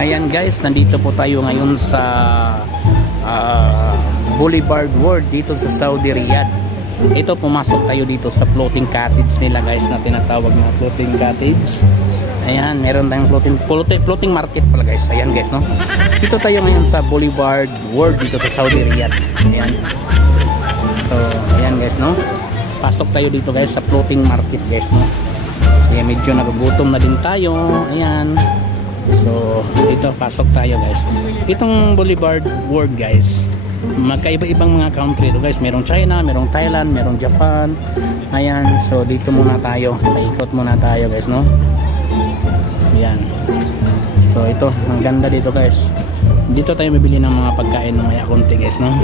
Ayan guys, nandito po tayo ngayon sa Boulevard World dito sa Saudi Riyadh. Ito, pumasok tayo dito sa floating cottage nila guys, na tinatawag na floating cottage. Ayan, meron tayong floating market pala guys. Ayan guys, no? Dito tayo ngayon sa Boulevard World dito sa Saudi Riyadh. Ayan. So, ayan guys, no? Pasok tayo dito guys sa floating market guys, no? So, medyo nagugutom na din tayo. Ayan. So, dito pasok tayo guys. Itong Boulevard World guys, magkaiba-ibang mga country ito guys. Merong China, merong Thailand, merong Japan. Ayan, so dito muna tayo. Paikot muna tayo guys, no? Ayan. So ito, ang ganda dito guys. Dito tayo mabili ng mga pagkain ng maya konti guys, no?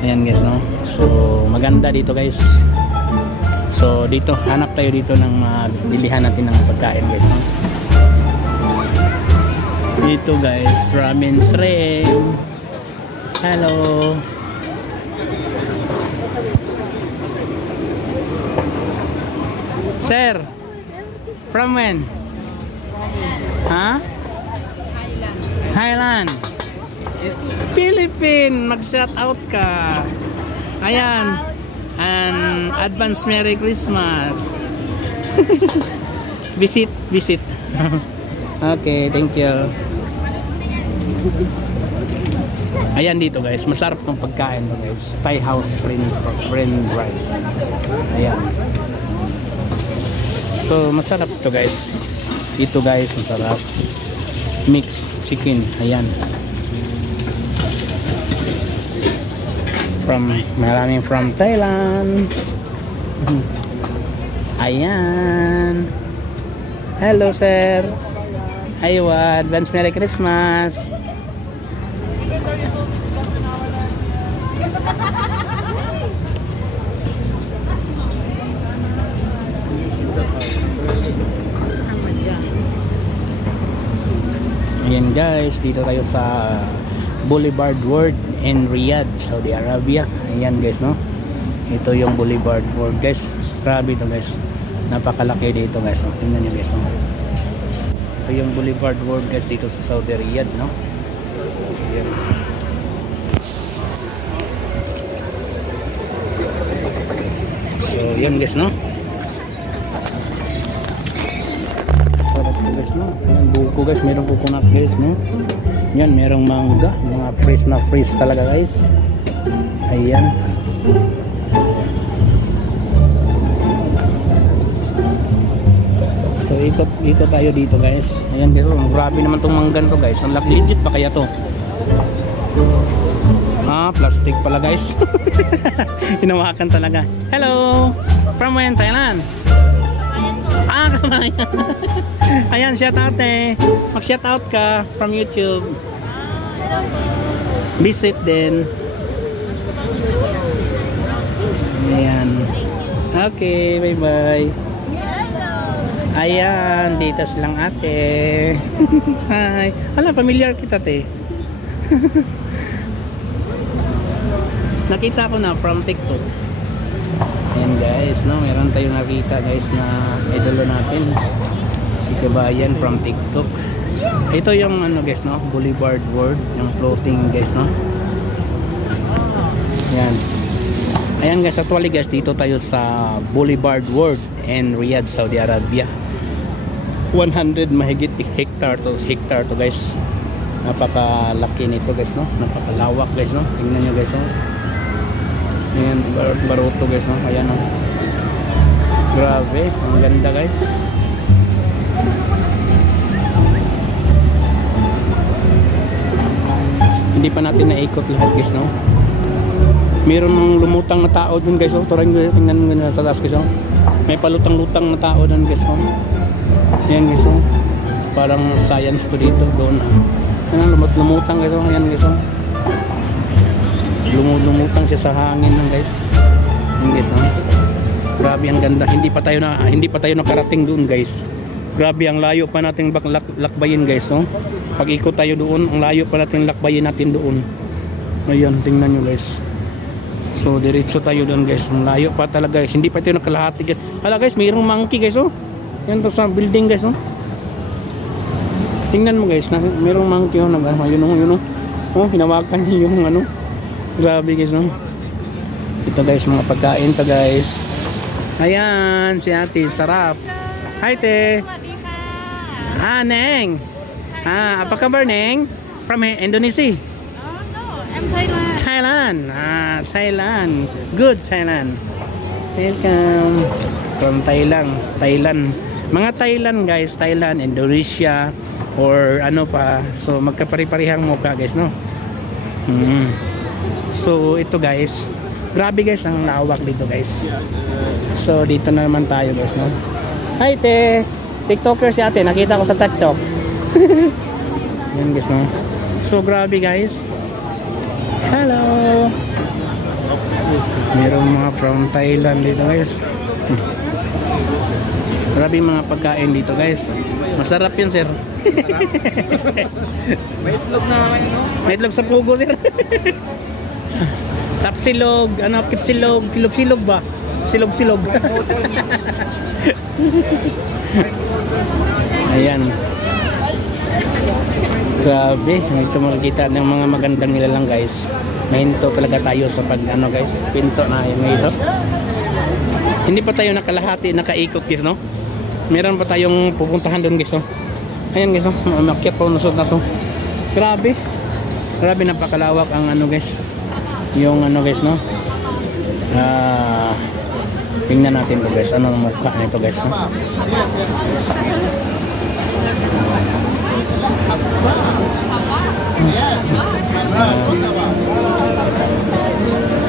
Ayan guys, no? So maganda dito guys. So dito, hanap tayo dito ng bilihan natin ng pagkain guys, no? Dito guys, ramen shrimp. Hello. Sir, from when? Huh? Thailand. Philippines. Mag-shout out ka. Ayan. And advance Merry Christmas. Visit. Okay, thank you. Ayan dito guys, masarap ng pagkain to guys. Thai house friend rice. Ayan. So masarap to guys. Dito guys, masarap. Mix chicken. Ayan. Maraming from Thailand. Ayan. Hello sir. Aywa, advance Merry Christmas. Ayan guys, dito tayo sa Boulevard World in Riyadh, Saudi Arabia. Ayan guys, no? Ito yung Boulevard World guys. Grabe ito guys. Napakalaki dito guys, no? Tingnan nyo guys, no? Ito yung Boulevard World guys dito sa Saudi Riyadh, no? Ayan. So, yan guys, no? Sarap po guys, no? Ayan, buko guys, merong coconut guys, no? Yan, merong mangga, mga fresh talaga guys. Ayan. So, ikot tayo dito guys. Ayan, pero grabe naman tong manggan to guys. Ang laki, legit ba kaya to? Plastic pala guys. Hinawakan talaga. Hello! From when? Thailand? Kamayan. Ayan, shout out eh. Mag-shout out ka from YouTube. Visit din. Ayan. Okay, bye-bye. Ayan, dito silang ate. Hi. Hala, familiar kita te. Nakita ko na from TikTok. Ayan guys, no, meron tayong nakita guys na idolo natin, si Kabayan from TikTok. Ito yung ano guys, no, Boulevard World, yung floating guys, no. Ayan. Ayan guys, actually guys, dito tayo sa Boulevard World in Riyadh, Saudi Arabia. 100 mahigit hectare to guys. Napakalaki nito guys, no. Napakalawak guys, no. Tingnan nyo guys, no. Ayan, baruto guys, no? Ayan, no? Grabe, ang ganda guys. Hindi pa natin naikot lahat guys, no? Meron ng lumutang na tao dun guys, oh. Tingnan mo sa taas guys, oh. May palutang-lutang na tao dun guys, oh. Ayan guys, oh. Parang science to dito, doon. Ayan, lumutang guys, oh. Ayan guys, oh. Lumutang siya sa hangin ng guys. Yung guys, no? Grabe ang ganda. Hindi pa tayo nakarating doon guys. Grabe ang layo pa nating lakbayin guys, no? Pag ikot tayo doon, ang layo pa nating lakbayin natin doon. Ayun, tingnan nyo guys. So diretso tayo doon guys. Ang layo pa talaga guys. Hindi pa tayo nakalahati guys. Hala guys, mayroong monkey guys, oh. Yan to sa building guys, oh. Tingnan mo guys, merong monkey oh, yun oh, hinawakan niya yung ano. Grabe guys no. Ito guys, mga pagkain to guys. Ayan, si ate, sarap. Hi te. Neng. Apa kabar Neng? From Indonesia? No, I'm Thailand. Thailand. Thailand. Good Thailand. Welcome. From Thailand. Mga Thailand guys, Thailand, Indonesia, or ano pa. So magkapari-parihang mukha guys no. So ito guys, grabe guys ang lawak dito guys. So dito na naman tayo guys no. Hi te, TikToker si ate, nakita ko sa TikTok. Yan guys no. So grabe guys. Hello. Merong mga from Thailand dito guys. Grabe mga pagkain dito guys. Masarap yun sir. May itlog na ano? May itlog sa pugo sir. Tapsilog, ano, kipsilog, silog-silog ba? Silog-silog. Ayan. Grabe, ito makikita ng mga magandang nilalang guys. Mahinto talaga tayo sa pag ano guys, pinto na yung ito. Hindi pa tayo nakalahati, nakaikot guys no. Meron pa tayong pupuntahan doon guys no. Ayan guys no, makyat pa unusod na so. Grabe. Grabe, napakalawak ang ano guys. Yung ano guys no. Tingnan natin to guys, anong mukha nito guys no.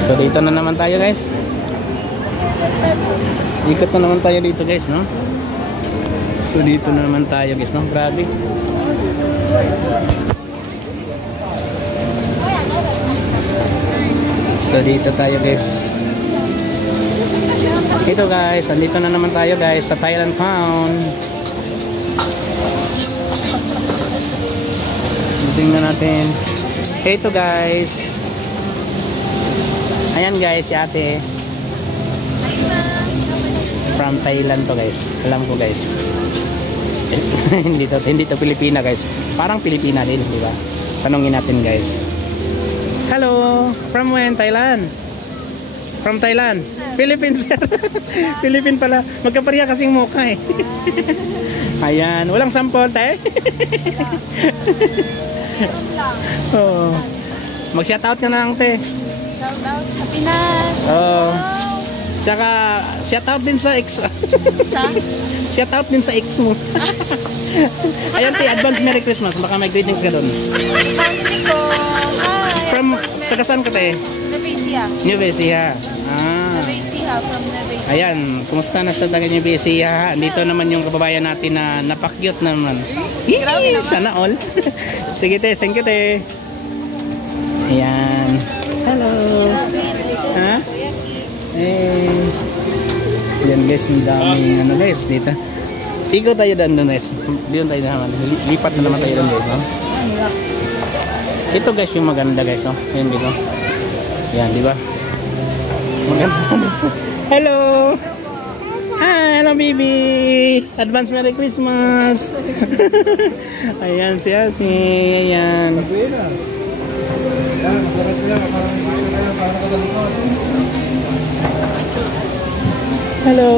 So dito na naman tayo guys. Ikot na naman tayo dito guys no. So dito na naman tayo guys no. Grabe. So dito tayo guys. Ito guys, andito na naman tayo guys sa Thailand town. Tingnan natin. Ito guys. Ayan guys, si ate. From Thailand to guys. Alam ko guys. hindi to Pilipina guys. Parang Pilipina din, di ba? Tanungin natin guys. Hello, from when? Thailand? From Thailand? Philippines sir. Philippine pala. Magkapareha kasing mukha eh. Ayan, walang sample tayo. Oh. Mag-shoutout ka na lang te. Shoutout sa Pinas. Oh. Tsaka shoutout din sa ex. Shoutout din sa ex mo. Ayan te, advance Merry Christmas. Baka may greetings ka doon. Family ko. Hi. From, taga saan ka te? Nevesia. New Ecija. Nevesia, from Nevesia. Ayan, kumusta na sa taga New Ecija? Dito naman yung kababayan natin na napakyut naman. Grabe naman. Sana all. Sige te, thank you te. Ayan. Hello. Ha? Yan guys, ang daming ano guys dito. Ikaw tayo doon guys. Diyon tayo naman. Lipat na naman tayo doon guys. No? Ito guys yung maganda guys. No? Ayan dito. Ayan, di ba? Maganda dito. Hello. Hi, hello baby. Advance Merry Christmas. Ayan si ate. Ayan. Hello.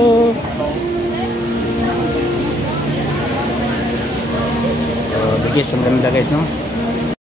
So, guys, ang ganda guys, no?